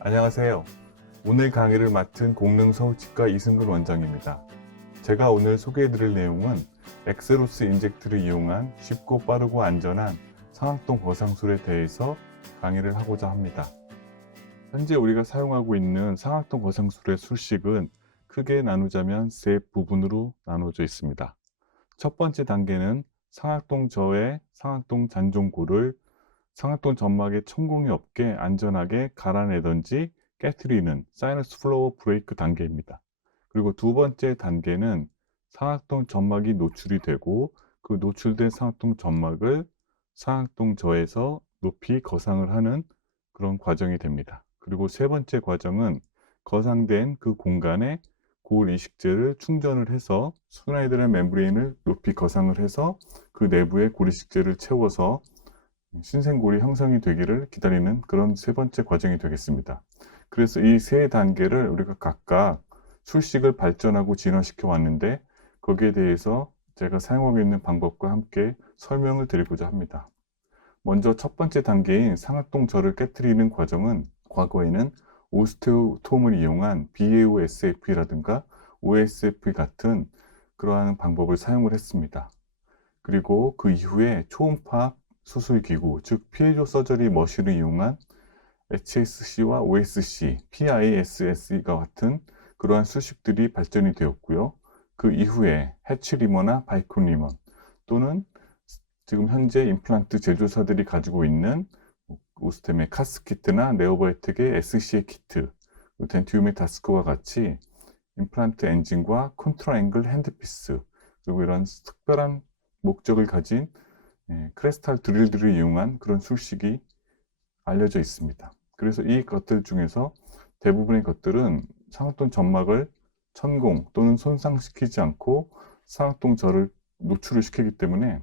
안녕하세요. 오늘 강의를 맡은 공릉서울치과 이승근 원장입니다. 제가 오늘 소개해드릴 내용은 엑스로스 인젝트를 이용한 쉽고 빠르고 안전한 상악동 거상술에 대해서 강의를 하고자 합니다. 현재 우리가 사용하고 있는 상악동 거상술의 술식은 크게 나누자면 세 부분으로 나눠져 있습니다. 첫 번째 단계는 상악동저의 상악동 잔종골을 상악동 점막에 천공이 없게 안전하게 갈아내든지 깨트리는 사이너스 플로우 브레이크 단계입니다. 그리고 두 번째 단계는 상악동 점막이 노출이 되고 그 노출된 상악동 점막을 상악동저에서 높이 거상을 하는 그런 과정이 됩니다. 그리고 세 번째 과정은 거상된 그 공간에 골 이식제를 충전을 해서 순화이드의 멤브레인을 높이 거상을 해서 그 내부에 골 이식제를 채워서 신생골이 형성이 되기를 기다리는 그런 세 번째 과정이 되겠습니다. 그래서 이 세 단계를 우리가 각각 술식을 발전하고 진화시켜 왔는데 거기에 대해서 제가 사용하고 있는 방법과 함께 설명을 드리고자 합니다. 먼저 첫 번째 단계인 상악동저를 깨트리는 과정은 과거에는 오스테오톰을 이용한 BAO-SF라든가 OSF 같은 그러한 방법을 사용을 했습니다. 그리고 그 이후에 초음파 수술기구, 즉 피에조 서저리 머신을 이용한 HSC와 OSC, PISS가 같은 그러한 수식들이 발전이 되었고요. 그 이후에 해치리머나 바이콘리머 또는 지금 현재 임플란트 제조사들이 가지고 있는 오스템의 카스키트나 네오바이텍의 SCA 키트, 덴티움의 다스크와 같이 임플란트 엔진과 컨트롤 앵글 핸드피스, 그리고 이런 특별한 목적을 가진 크레스탈 드릴들을 이용한 그런 술식이 알려져 있습니다. 그래서 이 것들 중에서 대부분의 것들은 상악동 점막을 천공 또는 손상시키지 않고 상악동저를 노출을 시키기 때문에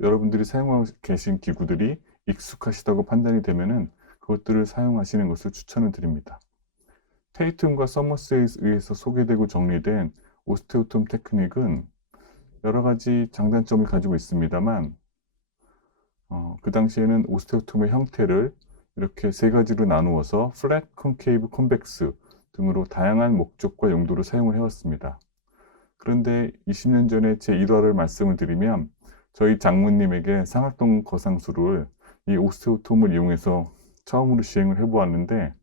여러분들이 사용하고 계신 기구들이 익숙하시다고 판단이 되면은 그것들을 사용하시는 것을 추천을 드립니다. 테이툼과 서머스에 의해서 소개되고 정리된 오스테오톰 테크닉은 여러 가지 장단점을 가지고 있습니다만 그 당시에는 오스테오톰의 형태를 이렇게 세 가지로 나누어서 플랫, 컨케이브, 컨벡스 등으로 다양한 목적과 용도로 사용을 해왔습니다. 그런데 20년 전에 제 1화를 말씀을 드리면 저희 장모님에게 상악동 거상술을 이 오스테오톰을 이용해서 처음으로 시행을 해보았는데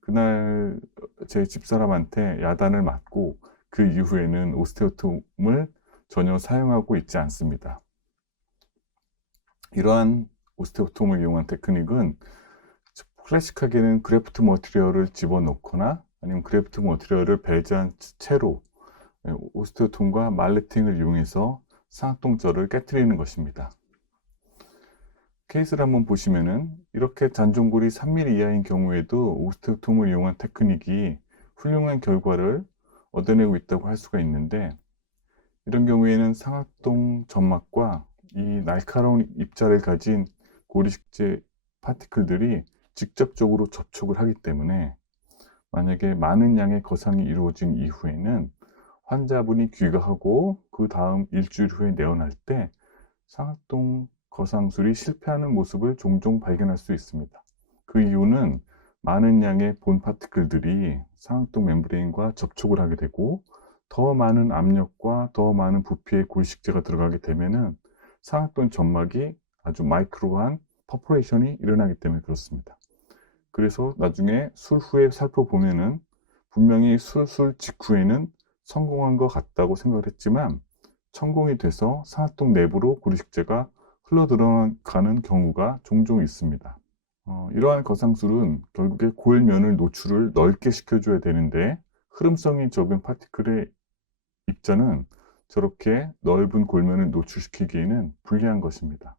그날 제 집사람한테 야단을 맞고 그 이후에는 오스테오톰을 전혀 사용하고 있지 않습니다. 이러한 오스테오톰을 이용한 테크닉은 클래식하게는 그래프트 머티리얼을 집어넣거나 아니면 그래프트 머티리얼을 배제한 채로 오스테오톰과 말레팅을 이용해서 상악동저를 깨트리는 것입니다. 케이스를 한번 보시면은 이렇게 잔종골이 3mm 이하인 경우에도 오스테오톰을 이용한 테크닉이 훌륭한 결과를 얻어내고 있다고 할 수가 있는데 이런 경우에는 상악동 점막과 이 날카로운 입자를 가진 고리식제 파티클들이 직접적으로 접촉을 하기 때문에 만약에 많은 양의 거상이 이루어진 이후에는 환자분이 귀가하고 그 다음 일주일 후에 내원할 때 상악동 거상술이 실패하는 모습을 종종 발견할 수 있습니다. 그 이유는 많은 양의 본 파티클들이 상악동 멤브레인과 접촉을 하게 되고 더 많은 압력과 더 많은 부피의 골식제가 들어가게 되면은 상악동 점막이 아주 마이크로한 퍼포레이션이 일어나기 때문에 그렇습니다. 그래서 나중에 술 후에 살펴보면은 분명히 수술 직후에는 성공한 것 같다고 생각을 했지만 천공이 돼서 상악동 내부로 고리식제가 흘러 들어가는 경우가 종종 있습니다. 이러한 거상술은 결국에 골면을 노출을 넓게 시켜줘야 되는데 흐름성이 적은 파티클의 입자는 저렇게 넓은 골면을 노출시키기에는 불리한 것입니다.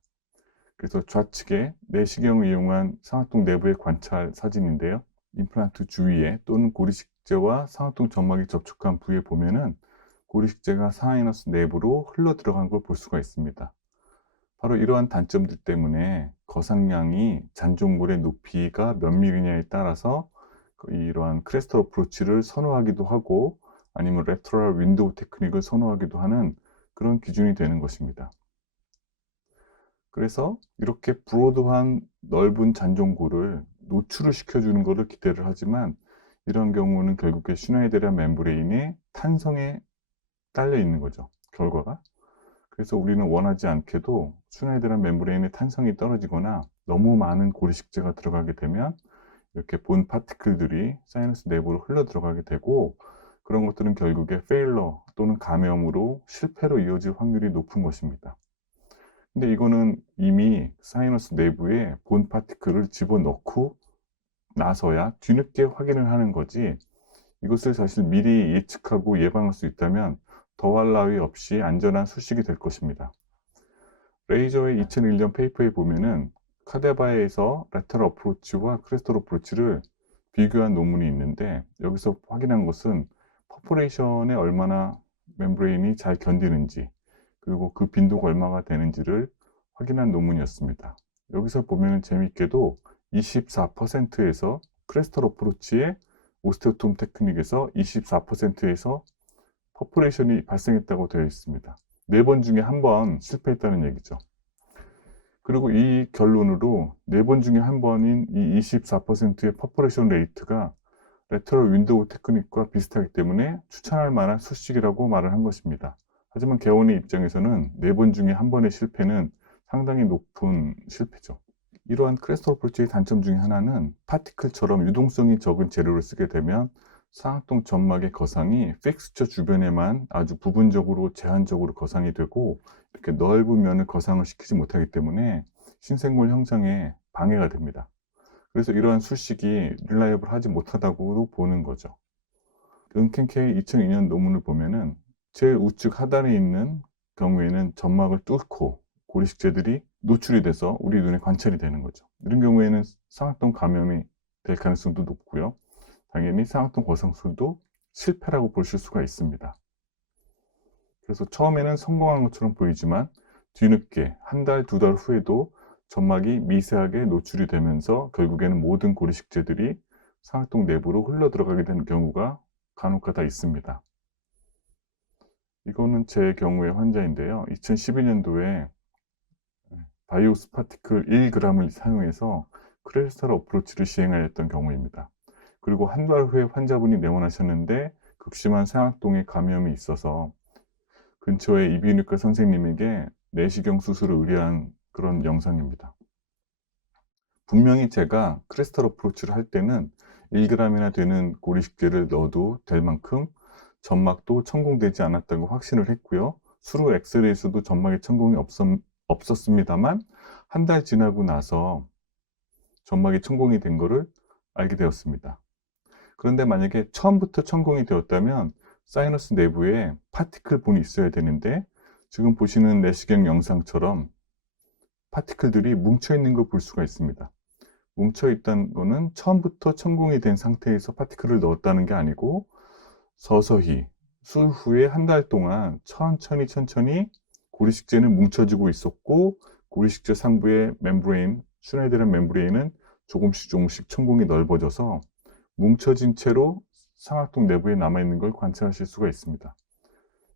그래서 좌측에 내시경을 이용한 상악동 내부의 관찰 사진인데요. 임플란트 주위에 또는 고리식제와 상악동 점막이 접촉한 부위에 보면은 고리식제가 사이너스 내부로 흘러 들어간 걸 볼 수가 있습니다. 바로 이러한 단점들 때문에 거상량이 잔종골의 높이가 몇 밀리냐에 따라서 이러한 크레스터 어프로치를 선호하기도 하고 아니면 레터럴 윈도우 테크닉을 선호하기도 하는 그런 기준이 되는 것입니다. 그래서 이렇게 브로드한 넓은 잔종구를 노출을 시켜주는 것을 기대를 하지만 이런 경우는 결국에 슈나이데르 멤브레인의 탄성에 딸려 있는 거죠, 결과가. 그래서 우리는 원하지 않게도 슈나이데르 멤브레인의 탄성이 떨어지거나 너무 많은 고리식재가 들어가게 되면 이렇게 본 파티클들이 사이너스 내부로 흘러 들어가게 되고, 그런 것들은 결국에 페일러 또는 감염으로 실패로 이어질 확률이 높은 것입니다. 근데 이거는 이미 사이너스 내부에 본 파티클을 집어넣고 나서야 뒤늦게 확인을 하는 거지, 이것을 사실 미리 예측하고 예방할 수 있다면 더할 나위 없이 안전한 수식이 될 것입니다. 레이저의 2001년 페이퍼에 보면은 카데바에서 레터럴 어프로치와 크레스털 어프로치를 비교한 논문이 있는데, 여기서 확인한 것은 퍼포레이션에 얼마나 멤브레인이 잘 견디는지, 그리고 그 빈도가 얼마가 되는지를 확인한 논문이었습니다. 여기서 보면은 재밌게도 24%에서 크레스털 어프로치의 오스테오톰 테크닉에서 24%에서 퍼포레이션이 발생했다고 되어 있습니다. 4번 중에 1번 실패했다는 얘기죠. 그리고 이 결론으로 4번 중에 1번인 이 24%의 퍼포레이션 레이트가 레터럴 윈도우 테크닉과 비슷하기 때문에 추천할 만한 수식이라고 말을 한 것입니다. 하지만 개원의 입장에서는 4번 중에 1번의 실패는 상당히 높은 실패죠. 이러한 크레스털 어프로치의 단점 중에 하나는 파티클처럼 유동성이 적은 재료를 쓰게 되면 상악동 점막의 거상이 픽스처 주변에만 아주 부분적으로 제한적으로 거상이 되고, 이렇게 넓은 면을 거상을 시키지 못하기 때문에 신생물 형성에 방해가 됩니다. 그래서 이러한 수식이 릴라이블 하지 못하다고도 보는 거죠. 은켄케이 2002년 논문을 보면은 제일 우측 하단에 있는 경우에는 점막을 뚫고 고리식재들이 노출이 돼서 우리 눈에 관찰이 되는 거죠. 이런 경우에는 상악동 감염이 될 가능성도 높고요. 당연히 상악동 거상술도 실패라고 보실 수가 있습니다. 그래서 처음에는 성공한 것처럼 보이지만 뒤늦게 1달, 2달 후에도 점막이 미세하게 노출이 되면서 결국에는 모든 고리식재들이 상악동 내부로 흘러 들어가게 되는 경우가 간혹가다 있습니다. 이거는 제 경우의 환자인데요. 2012년도에 바이오스 파티클 1g을 사용해서 크레스털 어프로치를 시행하였던 경우입니다. 그리고 1달 후에 환자분이 내원하셨는데 극심한 상악동에 감염이 있어서 근처의 이비인후과 선생님에게 내시경 수술을 의뢰한 그런 영상입니다. 분명히 제가 크레스털 어프로치를 할 때는 1g이나 되는 고리식재를 넣어도 될 만큼 점막도 천공되지 않았다고 확신을 했고요. 수로 엑스레이에서도 점막에 천공이 없었습니다만 1달 지나고 나서 점막이 천공이 된 것을 알게 되었습니다. 그런데 만약에 처음부터 천공이 되었다면 사이너스 내부에 파티클 본이 있어야 되는데, 지금 보시는 내시경 영상처럼 파티클들이 뭉쳐 있는 걸 볼 수가 있습니다. 뭉쳐 있다는 거는 처음부터 천공이 된 상태에서 파티클을 넣었다는 게 아니고 서서히 술 후에 1달 동안 천천히 고리식재는 뭉쳐지고 있었고, 고리식재 상부의 멤브레인, 슈나이데르 멤브레인은 조금씩 천공이 넓어져서 뭉쳐진 채로 상악동 내부에 남아있는 걸 관찰하실 수가 있습니다.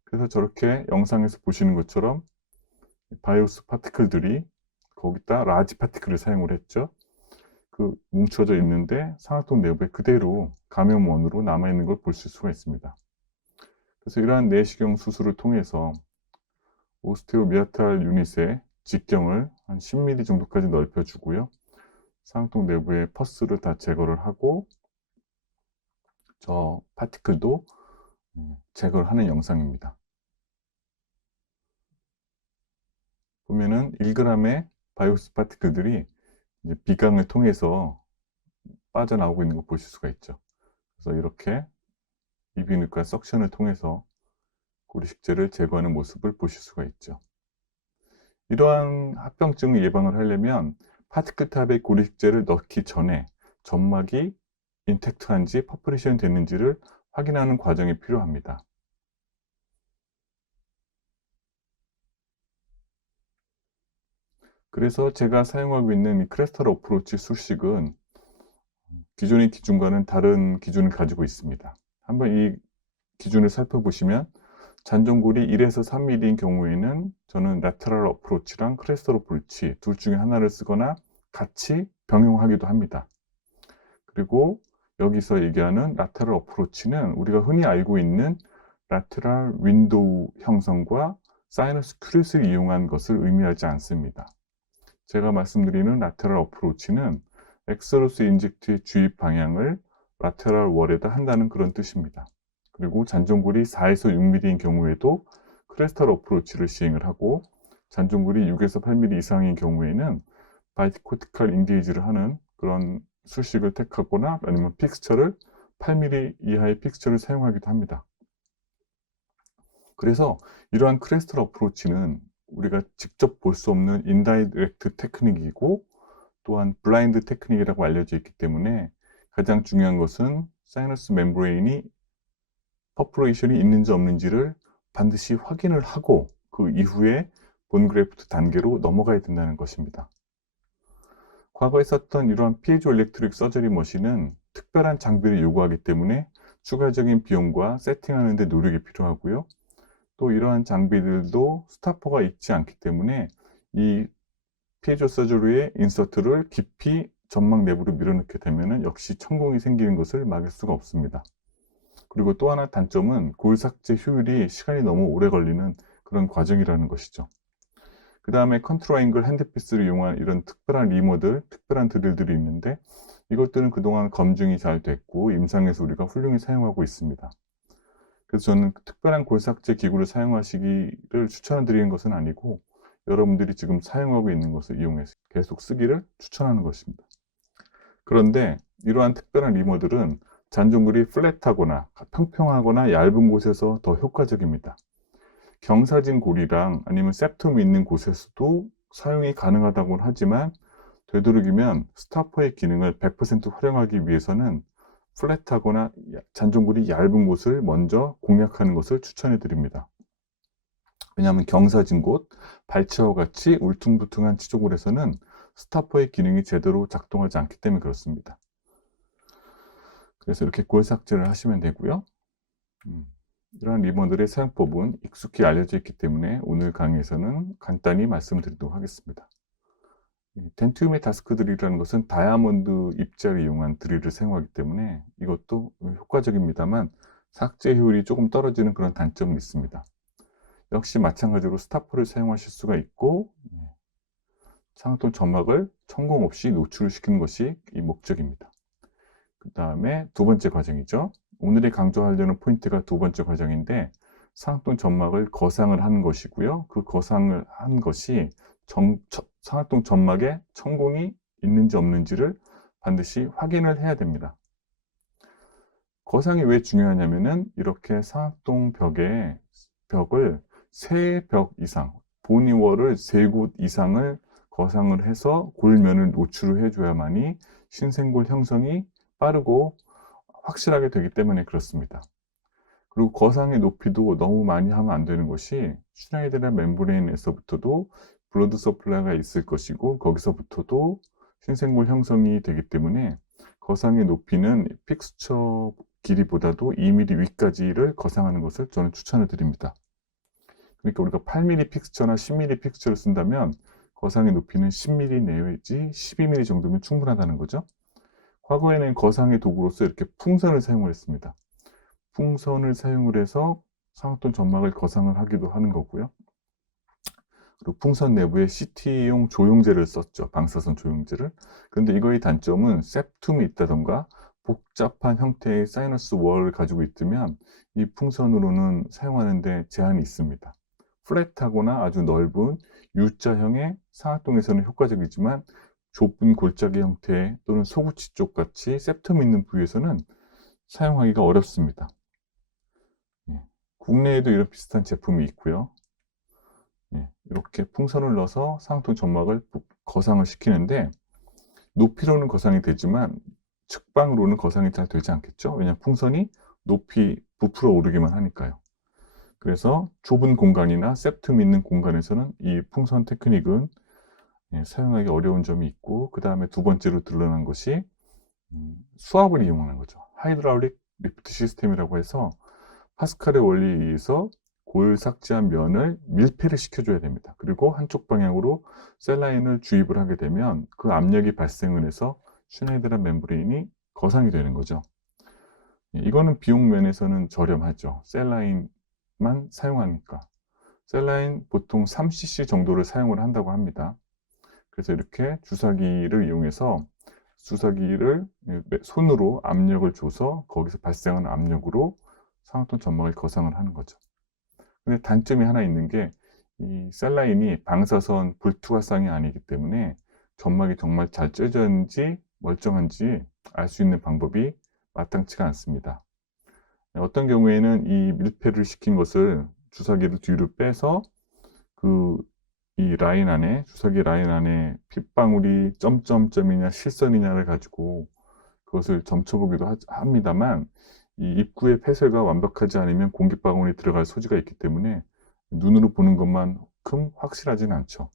그래서 저렇게 영상에서 보시는 것처럼 바이오스 파티클들이 거기다 라지 파티클을 사용을 했죠. 그 뭉쳐져 있는데 상악동 내부에 그대로 감염원으로 남아있는 걸 보실 수가 있습니다. 그래서 이러한 내시경 수술을 통해서 오스테오미아탈 유닛의 직경을 한 10mm 정도까지 넓혀주고요. 상악동 내부의 퍼스를 다 제거를 하고 저 파티클도 제거를 하는 영상입니다. 보면은 1g의 바이오스 파티클들이 이제 비강을 통해서 빠져나오고 있는 걸 보실 수가 있죠. 그래서 이렇게 이비인후과 석션을 통해서 고리식재를 제거하는 모습을 보실 수가 있죠. 이러한 합병증을 예방을 하려면 파티클 탑에 고리식재를 넣기 전에 점막이 인텍트한지 퍼포레이션 됐는지를 확인하는 과정이 필요합니다. 그래서 제가 사용하고 있는 이 크레스털 어프로치 수식은 기존의 기준과는 다른 기준을 가지고 있습니다. 한번 이 기준을 살펴보시면 잔존골이 1에서 3mm인 경우에는 저는 라테럴 어프로치랑 크레스터 어프로치 둘 중에 하나를 쓰거나 같이 병용하기도 합니다. 그리고 여기서 얘기하는 라테럴 어프로치는 우리가 흔히 알고 있는 라테럴 윈도우 형성과 사이너스 큐릿을 이용한 것을 의미하지 않습니다. 제가 말씀드리는 라테럴 어프로치는 엑서로스 인젝트의 주입 방향을 라테럴 월에다 한다는 그런 뜻입니다. 그리고 잔존골이 4에서 6mm인 경우에도 크레스탈 어프로치를 시행을 하고, 잔존골이 6에서 8mm 이상인 경우에는 바이코티칼 인게이지를 하는 그런 수식을 택하거나 아니면 픽스처를 8mm 이하의 픽스처를 사용하기도 합니다. 그래서 이러한 크레스탈 어프로치는 우리가 직접 볼 수 없는 인다이렉트 테크닉이고, 또한 블라인드 테크닉이라고 알려져 있기 때문에 가장 중요한 것은 사이너스 멤브레인이 퍼포레이션이 있는지 없는지를 반드시 확인을 하고 그 이후에 본 그래프트 단계로 넘어가야 된다는 것입니다. 과거에 썼던 이러한 피에조 일렉트릭 서저리 머신은 특별한 장비를 요구하기 때문에 추가적인 비용과 세팅하는 데 노력이 필요하고요. 또 이러한 장비들도 스타퍼가 있지 않기 때문에 이 피에조 서저리의 인서트를 깊이 점막 내부로 밀어넣게 되면 역시 천공이 생기는 것을 막을 수가 없습니다. 그리고 또 하나 단점은 골 삭제 효율이 시간이 너무 오래 걸리는 그런 과정이라는 것이죠. 그 다음에 컨트롤 앵글 핸드피스를 이용한 이런 특별한 리머들, 특별한 드릴들이 있는데 이것들은 그동안 검증이 잘 됐고 임상에서 우리가 훌륭히 사용하고 있습니다. 그래서 저는 특별한 골 삭제 기구를 사용하시기를 추천드리는 것은 아니고 여러분들이 지금 사용하고 있는 것을 이용해서 계속 쓰기를 추천하는 것입니다. 그런데 이러한 특별한 리머들은 잔존골이 플랫하거나 평평하거나 얇은 곳에서 더 효과적입니다. 경사진 골이랑 아니면 septum이 있는 곳에서도 사용이 가능하다고는 하지만 되도록이면 스타퍼의 기능을 100% 활용하기 위해서는 플랫하거나 잔존골이 얇은 곳을 먼저 공략하는 것을 추천해 드립니다. 왜냐하면 경사진 곳, 발치와 같이 울퉁불퉁한 치조골에서는 스타퍼의 기능이 제대로 작동하지 않기 때문에 그렇습니다. 그래서 이렇게 골 삭제를 하시면 되고요. 이러한 리본들의 사용법은 익숙히 알려져 있기 때문에 오늘 강의에서는 간단히 말씀드리도록 하겠습니다. 덴티움의 다스크 드릴이라는 것은 다이아몬드 입자를 이용한 드릴을 사용하기 때문에 이것도 효과적입니다만 삭제 효율이 조금 떨어지는 그런 단점은 있습니다. 역시 마찬가지로 스타퍼를 사용하실 수가 있고 상하통 점막을 천공 없이 노출을 시키는 것이 이 목적입니다. 그 다음에 두 번째 과정이죠. 오늘이 강조하려는 포인트가 두 번째 과정인데 상하통 점막을 거상을 하는 것이고요. 그 거상을 한 것이 상하통 점막에 천공이 있는지 없는지를 반드시 확인을 해야 됩니다. 거상이 왜 중요하냐면은 이렇게 상하통 벽을 3벽 이상, 보니월을 3곳 이상을 거상을 해서 골면을 노출을 해줘야만이 신생골 형성이 빠르고 확실하게 되기 때문에 그렇습니다. 그리고 거상의 높이도 너무 많이 하면 안 되는 것이 슈나이데라 멤브레인에서부터도 블러드 서플라이가 있을 것이고 거기서부터도 신생골 형성이 되기 때문에 거상의 높이는 픽스처 길이보다도 2mm 위까지를 거상하는 것을 저는 추천을 드립니다. 그러니까 우리가 8mm 픽스처나 10mm 픽스처를 쓴다면 거상의 높이는 10mm 내지 12mm 정도면 충분하다는 거죠. 과거에는 거상의 도구로서 이렇게 풍선을 사용을 했습니다. 풍선을 사용을 해서 상하통 점막을 거상을 하기도 하는 거고요. 그리고 풍선 내부에 CT용 조용제를 썼죠. 방사선 조용제를. 그런데 이거의 단점은 septum이 있다던가 복잡한 형태의 사이너스 월을 가지고 있으면 이 풍선으로는 사용하는데 제한이 있습니다. 플랫하거나 아주 넓은 U자형의 상하통에서는 효과적이지만 좁은 골짜기 형태 또는 소구치 쪽 같이 septum 있는 부위에서는 사용하기가 어렵습니다. 국내에도 이런 비슷한 제품이 있고요. 이렇게 풍선을 넣어서 상하통 점막을 거상을 시키는데 높이로는 거상이 되지만 측방으로는 거상이 잘 되지 않겠죠. 왜냐하면 풍선이 높이 부풀어 오르기만 하니까요. 그래서 좁은 공간이나 septum 있는 공간에서는 이 풍선 테크닉은 사용하기 어려운 점이 있고, 그 다음에 두 번째로 드러난 것이 수압을 이용하는 거죠. 하이드라울릭 리프트 시스템이라고 해서 파스칼의 원리에 의해서 고열 삭제한 면을 밀폐를 시켜줘야 됩니다. 그리고 한쪽 방향으로 셀라인을 주입을 하게 되면 그 압력이 발생을 해서 슈나이드란 멤브레인이 거상이 되는 거죠. 이거는 비용 면에서는 저렴하죠. 셀라인만 사용하니까. 셀라인 보통 3cc 정도를 사용을 한다고 합니다. 그래서 이렇게 주사기를 이용해서 주사기를 손으로 압력을 줘서 거기서 발생하는 압력으로 상악동 점막을 거상을 하는 거죠. 근데 단점이 하나 있는 게 이 셀라인이 방사선 불투과성이 아니기 때문에 점막이 정말 잘 쪄졌는지 멀쩡한지 알 수 있는 방법이 마땅치가 않습니다. 어떤 경우에는 이 밀폐를 시킨 것을 주사기를 뒤로 빼서 이 라인 안에, 주사기 라인 안에 핏방울이 점점점이냐 실선이냐를 가지고 그것을 점쳐보기도 합니다만, 이 입구의 폐쇄가 완벽하지 않으면 공기방울이 들어갈 소지가 있기 때문에 눈으로 보는 것만큼 확실하진 않죠.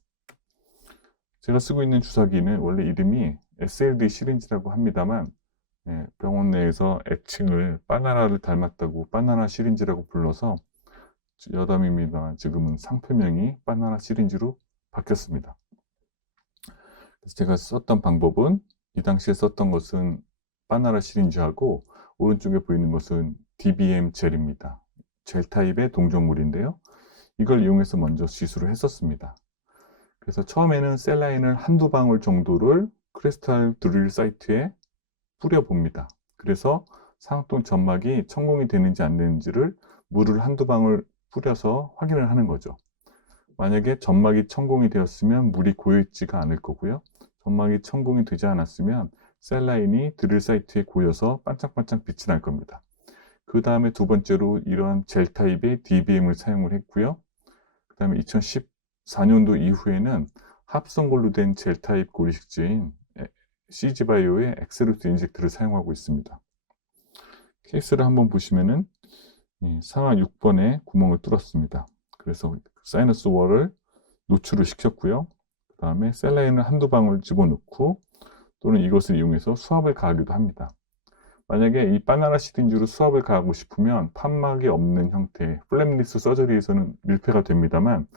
제가 쓰고 있는 주사기는 원래 이름이 SLD 시린지라고 합니다만, 병원 내에서 애칭을 바나나를 닮았다고 바나나 시린지라고 불러서 여담입니다. 지금은 상표명이 바나나 시린지로 바뀌었습니다. 그래서 제가 썼던 방법은, 이 당시에 썼던 것은 바나나 시린지하고 오른쪽에 보이는 것은 DBM 젤입니다. 젤 타입의 동종물인데요. 이걸 이용해서 먼저 시술을 했었습니다. 그래서 처음에는 셀라인을 한두 방울 정도를 크리스탈 드릴 사이트에 뿌려봅니다. 그래서 상악동 점막이 천공이 되는지 안 되는지를 물을 한두 방울 뿌려서 확인을 하는 거죠. 만약에 점막이 천공이 되었으면 물이 고여있지가 않을 거고요. 점막이 천공이 되지 않았으면 셀라인이 드릴 사이트에 고여서 반짝반짝 빛이 날 겁니다. 그 다음에 두 번째로 이러한 젤 타입의 DBM을 사용을 했고요. 그 다음에 2014년도 이후에는 합성골로 된 젤 타입 고리식제인 CG바이오의 엑세루스 인젝트를 사용하고 있습니다. 케이스를 한번 보시면은 상하 6번에 구멍을 뚫었습니다. 그래서 사이너스 월을 노출을 시켰고요. 그 다음에 셀라인을 한두 방울 집어넣고, 또는 이것을 이용해서 수압을 가하기도 합니다. 만약에 이 바나나 시린지로 수압을 가하고 싶으면 판막이 없는 형태, 플랩리스 서저리에서는 밀폐가 됩니다만,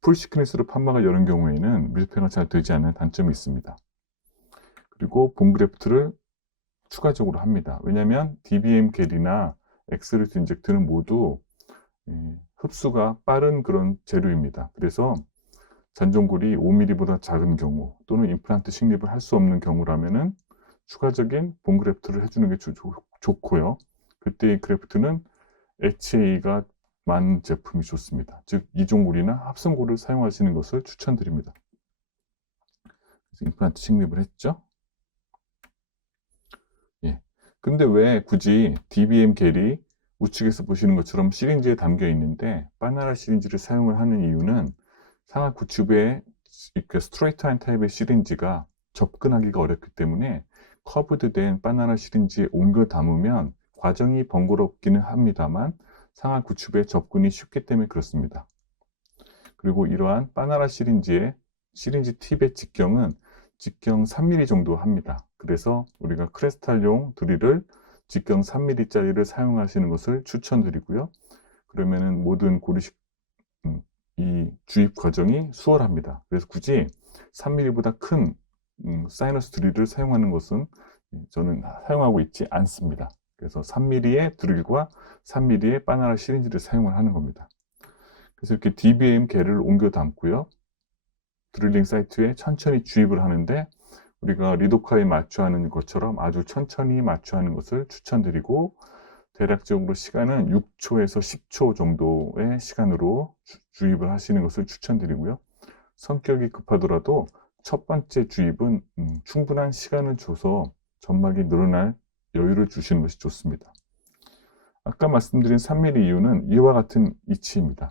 풀시크니스로 판막을 여는 경우에는 밀폐가 잘 되지 않는 단점이 있습니다. 그리고 봄그래프트를 추가적으로 합니다. 왜냐하면 DBM 겔이나 엑스루스 인젝트는 모두 흡수가 빠른 그런 재료입니다. 그래서 잔존골이 5mm보다 작은 경우, 또는 임플란트 식립을 할 수 없는 경우라면은 추가적인 본 그래프트를 해주는 게 좋고요. 그때 이 그래프트는 HA가 많은 제품이 좋습니다. 즉 이종골이나 합성골을 사용하시는 것을 추천드립니다. 그래서 임플란트 식립을 했죠. 근데 왜 굳이 DBM 겔이 우측에서 보시는 것처럼 시린지에 담겨 있는데 바나나 시린지를 사용을 하는 이유는, 상하 구축에 이렇게 스트레이트한 타입의 시린지가 접근하기가 어렵기 때문에 커브드된 바나나 시린지에 옮겨 담으면 과정이 번거롭기는 합니다만 상하 구축에 접근이 쉽기 때문에 그렇습니다. 그리고 이러한 바나나 시린지의 시린지 팁의 직경은 직경 3mm 정도 합니다. 그래서 우리가 크리스탈용 드릴을 직경 3mm 짜리를 사용하시는 것을 추천드리고요. 그러면은 모든 고리식 이 주입 과정이 수월합니다. 그래서 굳이 3mm보다 큰 사이너스 드릴을 사용하는 것은 저는 사용하고 있지 않습니다. 그래서 3mm의 드릴과 3mm의 바나나 시린지를 사용을 하는 겁니다. 그래서 이렇게 DBM 겔을 옮겨 담고요. 드릴링 사이트에 천천히 주입을 하는데, 우리가 리도카에 맞춰하는 것처럼 아주 천천히 맞춰하는 것을 추천드리고, 대략적으로 시간은 6초에서 10초 정도의 시간으로 주입을 하시는 것을 추천드리고요. 성격이 급하더라도 첫 번째 주입은 충분한 시간을 줘서 점막이 늘어날 여유를 주시는 것이 좋습니다. 아까 말씀드린 3mm 이유는 이와 같은 이치입니다.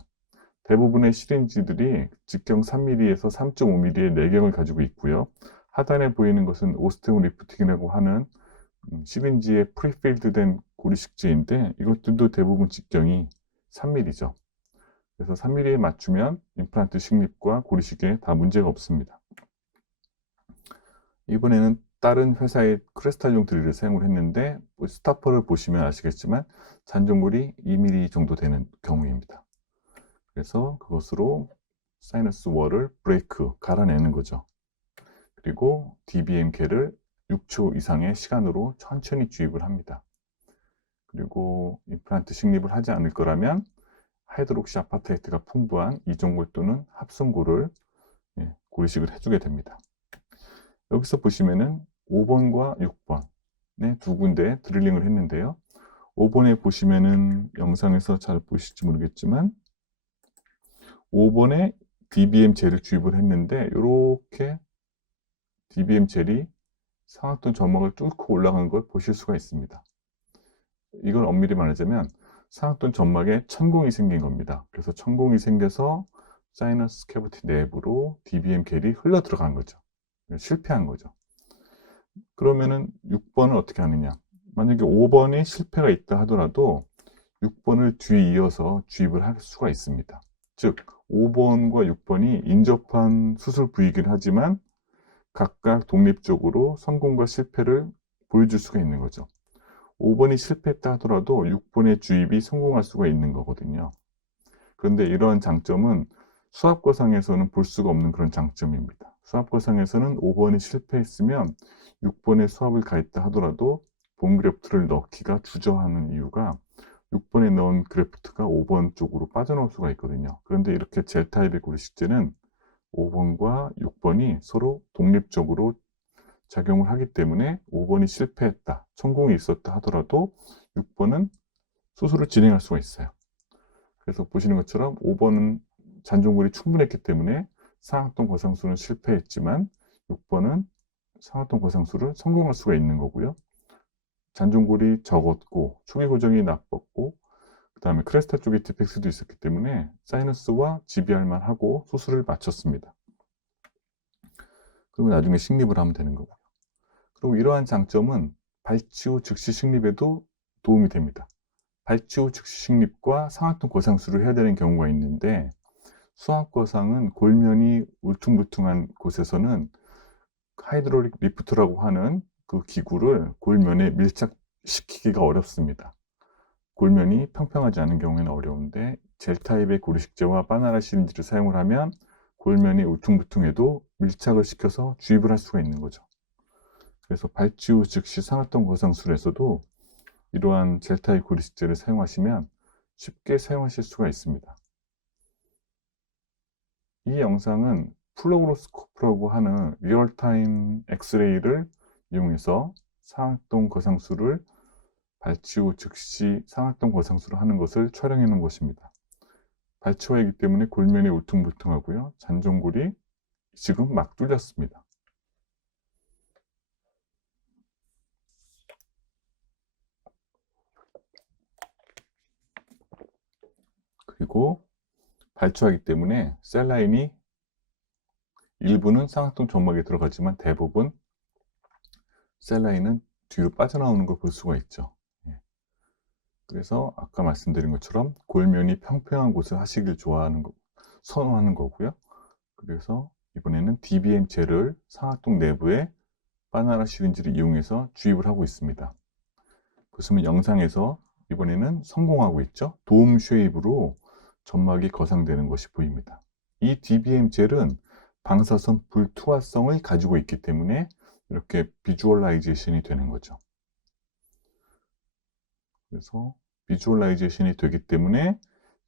대부분의 시린지들이 직경 3mm에서 3.5mm의 내경을 가지고 있고요. 하단에 보이는 것은 오스테오 리프팅이라고 하는 시린지에 프리필드된 고리식지인데, 이것들도 대부분 직경이 3mm죠. 그래서 3mm에 맞추면 임플란트 식립과 고리식에 다 문제가 없습니다. 이번에는 다른 회사의 크리스탈용 드릴을 사용을 했는데, 스타퍼를 보시면 아시겠지만 잔존골이 2mm 정도 되는 경우입니다. 그래서 그것으로 사이너스 월을 브레이크, 갈아내는 거죠. 그리고 DBM계를 6초 이상의 시간으로 천천히 주입을 합니다. 그리고 임플란트 식립을 하지 않을 거라면 하이드록시 아파테이트가 풍부한 이종골 또는 합성골을 고리식을 해주게 됩니다. 여기서 보시면은 5번과 6번의 두 군데 드릴링을 했는데요. 5번에 보시면은 영상에서 잘 보실지 모르겠지만 5번에 DBM 젤을 주입을 했는데 이렇게 DBM 젤이 상악동 점막을 뚫고 올라간 걸 보실 수가 있습니다. 이걸 엄밀히 말하자면 상악동 점막에 천공이 생긴 겁니다. 그래서 천공이 생겨서 사이너스 캐비티 내부로 DBM 젤이 흘러 들어간 거죠. 실패한 거죠. 그러면은 6번을 어떻게 하느냐? 만약에 5번이 실패가 있다 하더라도 6번을 뒤이어서 주입을 할 수가 있습니다. 즉 5번과 6번이 인접한 수술 부위이긴 하지만 각각 독립적으로 성공과 실패를 보여줄 수가 있는 거죠. 5번이 실패했다 하더라도 6번의 주입이 성공할 수가 있는 거거든요. 그런데 이러한 장점은 수압거상에서는 볼 수가 없는 그런 장점입니다. 수압거상에서는 5번이 실패했으면 6번에 수압을 가했다 하더라도 본 그래프트를 넣기가 주저하는 이유가 6번에 넣은 그래프트가 5번 쪽으로 빠져나올 수가 있거든요. 그런데 이렇게 젤 타입의 고리식제는 5번과 6번이 서로 독립적으로 작용을 하기 때문에 5번이 실패했다, 성공이 있었다 하더라도 6번은 수술을 진행할 수가 있어요. 그래서 보시는 것처럼 5번은 잔존골이 충분했기 때문에 상악동 거상술은 실패했지만 6번은 상악동 거상술을 성공할 수가 있는 거고요. 잔존골이 적었고 초기 고정이 나빴고 그 다음에 크레스타 쪽에 디펙스도 있었기 때문에 사이너스와 GBR만 하고 수술을 마쳤습니다. 그리고 나중에 식립을 하면 되는 거고요. 그리고 이러한 장점은 발치 후 즉시 식립에도 도움이 됩니다. 발치 후 즉시 식립과 상악동 거상술을 해야 되는 경우가 있는데 수압거상은 골면이 울퉁불퉁한 곳에서는 하이드롤릭 리프트라고 하는 그 기구를 골면에 밀착시키기가 어렵습니다. 골면이 평평하지 않은 경우에는 어려운데 젤 타입의 고리식제와 바나나 시린지를 사용을 하면 골면이 울퉁불퉁해도 밀착을 시켜서 주입을 할 수가 있는 거죠. 그래서 발치 후 즉시 상악동 거상술에서도 이러한 젤 타입 고리식제를 사용하시면 쉽게 사용하실 수가 있습니다. 이 영상은 플로로스코프라고 하는 리얼타임 엑스레이를 이용해서 상악동 거상술을 발치 후 즉시 상악동 거상술을 하는 것을 촬영해 놓은 것입니다. 발치화이기 때문에 골면이 울퉁불퉁하고요. 잔존골이 지금 막 뚫렸습니다. 그리고 발치화이기 때문에 셀라인이 일부는 상악동 점막에 들어가지만 대부분 셀라인은 뒤로 빠져나오는 걸 볼 수가 있죠. 그래서 아까 말씀드린 것처럼 골면이 평평한 곳을 하시길 선호하는 거고요. 그래서 이번에는 DBM 젤을 상악동 내부에 바나나 시린지를 이용해서 주입을 하고 있습니다. 보시면 영상에서 이번에는 성공하고 있죠. 돔 쉐입으로 점막이 거상되는 것이 보입니다. 이 DBM 젤은 방사선 불투하성을 가지고 있기 때문에 이렇게 비주얼라이제이션이 되는 거죠. 그래서 비주얼라이제이션이 되기 때문에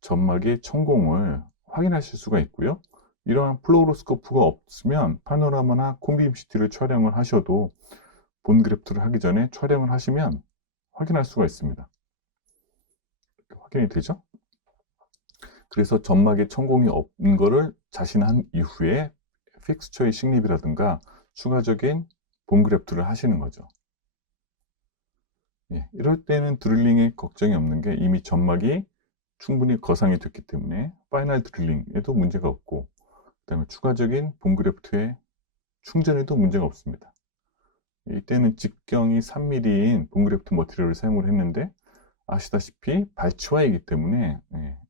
점막의 천공을 확인하실 수가 있고요. 이러한 플로로스코프가 없으면 파노라마나 콤비임CT를 촬영을 하셔도 본 그래프트를 하기 전에 촬영을 하시면 확인할 수가 있습니다. 확인이 되죠? 그래서 점막에 천공이 없는 것을 자신한 이후에 픽스처의 식립이라든가 추가적인 본 그래프트를 하시는 거죠. 이럴 때는 드릴링에 걱정이 없는 게 이미 점막이 충분히 거상이 됐기 때문에 파이널 드릴링에도 문제가 없고 그 다음에 추가적인 본 그래프트의 충전에도 문제가 없습니다. 이때는 직경이 3mm인 본 그래프트 머티리얼을 사용을 했는데 아시다시피 발치화이기 때문에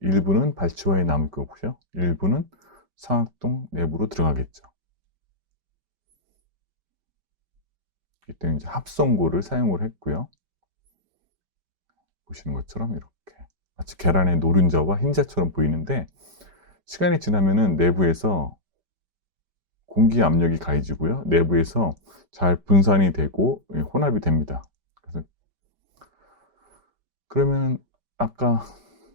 일부는 발치화에 남을 거고요. 일부는 상악동 내부로 들어가겠죠. 이때는 이제 합성고를 사용을 했고요. 보시는 것처럼 이렇게 마치 계란의 노른자와 흰자처럼 보이는데 시간이 지나면은 내부에서 공기 압력이 가해지고요. 내부에서 잘 분산이 되고 혼합이 됩니다. 그러면 아까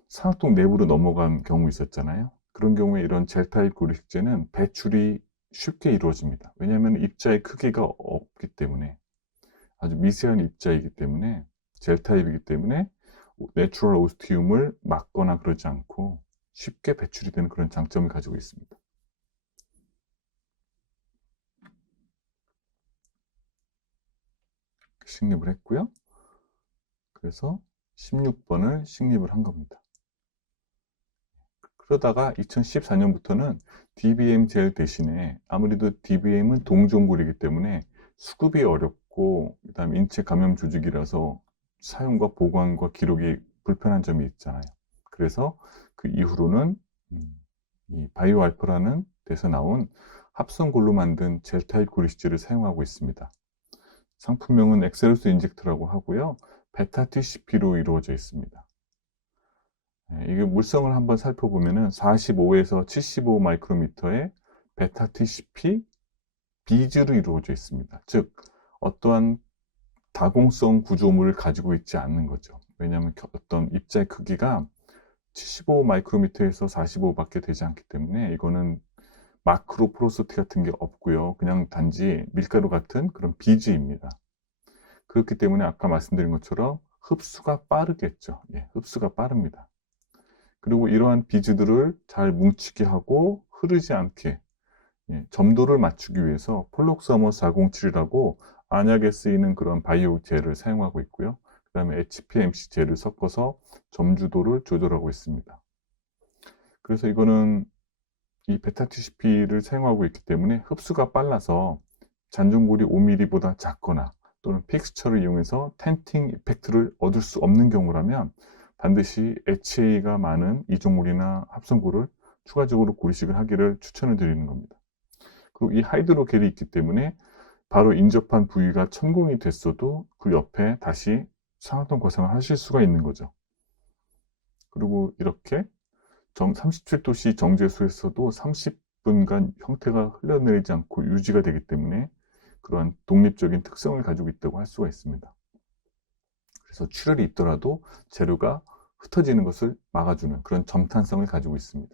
산화통 내부로 넘어간 경우 있었잖아요. 그런 경우에 이런 젤 타입 고리식제는 배출이 쉽게 이루어집니다. 왜냐하면 입자의 크기가 없기 때문에, 아주 미세한 입자이기 때문에, 젤 타입이기 때문에 내추럴 오스티움을 막거나 그러지 않고 쉽게 배출이 되는 그런 장점을 가지고 있습니다. 식립을 했고요. 그래서 16번을 식립을 한 겁니다. 그러다가 2014년부터는 DBM 젤 대신에, 아무래도 DBM은 동종골이기 때문에 수급이 어렵고 그다음에 인체 감염 조직이라서 사용과 보관과 기록이 불편한 점이 있잖아요. 그래서 그 이후로는 이 바이오 알파라는 데서 나온 합성골로 만든 젤 타입 고리식제를 사용하고 있습니다. 상품명은 엑셀루스 인젝트라고 하고요. 베타 TCP로 이루어져 있습니다. 이게 물성을 한번 살펴보면은 45에서 75 마이크로미터의 베타 TCP 비즈로 이루어져 있습니다. 즉, 어떠한 다공성 구조물을 가지고 있지 않는 거죠. 왜냐하면 어떤 입자의 크기가 75 마이크로미터에서 45밖에 되지 않기 때문에 이거는 마크로 포로시티 같은 게 없고요. 그냥 단지 밀가루 같은 그런 비즈입니다. 그렇기 때문에 아까 말씀드린 것처럼 흡수가 빠르겠죠. 흡수가 빠릅니다. 그리고 이러한 비즈들을 잘 뭉치게 하고 흐르지 않게 점도를 맞추기 위해서 폴록서머 407이라고 안약에 쓰이는 그런 바이오 젤을 사용하고 있고요. 그 다음에 HPMC 젤을 섞어서 점주도를 조절하고 있습니다. 그래서 이거는 이 베타 TCP를 사용하고 있기 때문에 흡수가 빨라서 잔존골이 5mm보다 작거나 또는 픽스처를 이용해서 텐팅 이펙트를 얻을 수 없는 경우라면 반드시 HA가 많은 이종골이나 합성골을 추가적으로 고리식을 하기를 추천을 드리는 겁니다. 그리고 이 하이드로겔이 있기 때문에 바로 인접한 부위가 천공이 됐어도 그 옆에 다시 산화통 거상을 하실 수가 있는 거죠. 그리고 이렇게 37도씨 정제수에서도 30분간 형태가 흘러내리지 않고 유지가 되기 때문에 그러한 독립적인 특성을 가지고 있다고 할 수가 있습니다. 그래서 출혈이 있더라도 재료가 흩어지는 것을 막아주는 그런 점탄성을 가지고 있습니다.